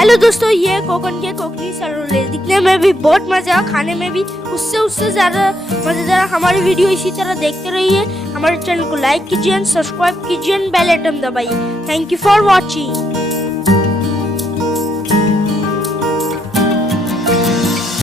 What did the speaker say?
हेलो दोस्तों, ये कोकन के कोकनी सरोले दिखने में भी बहुत मजा, खाने में भी उससे ज़्यादा मज़ेदार। हमारी वीडियो इसी तरह देखते रहिए। हमारे चैनल को लाइक कीजिए, सब्सक्राइब कीजिए, बेल आइकन दबाइए। Thank you for watching.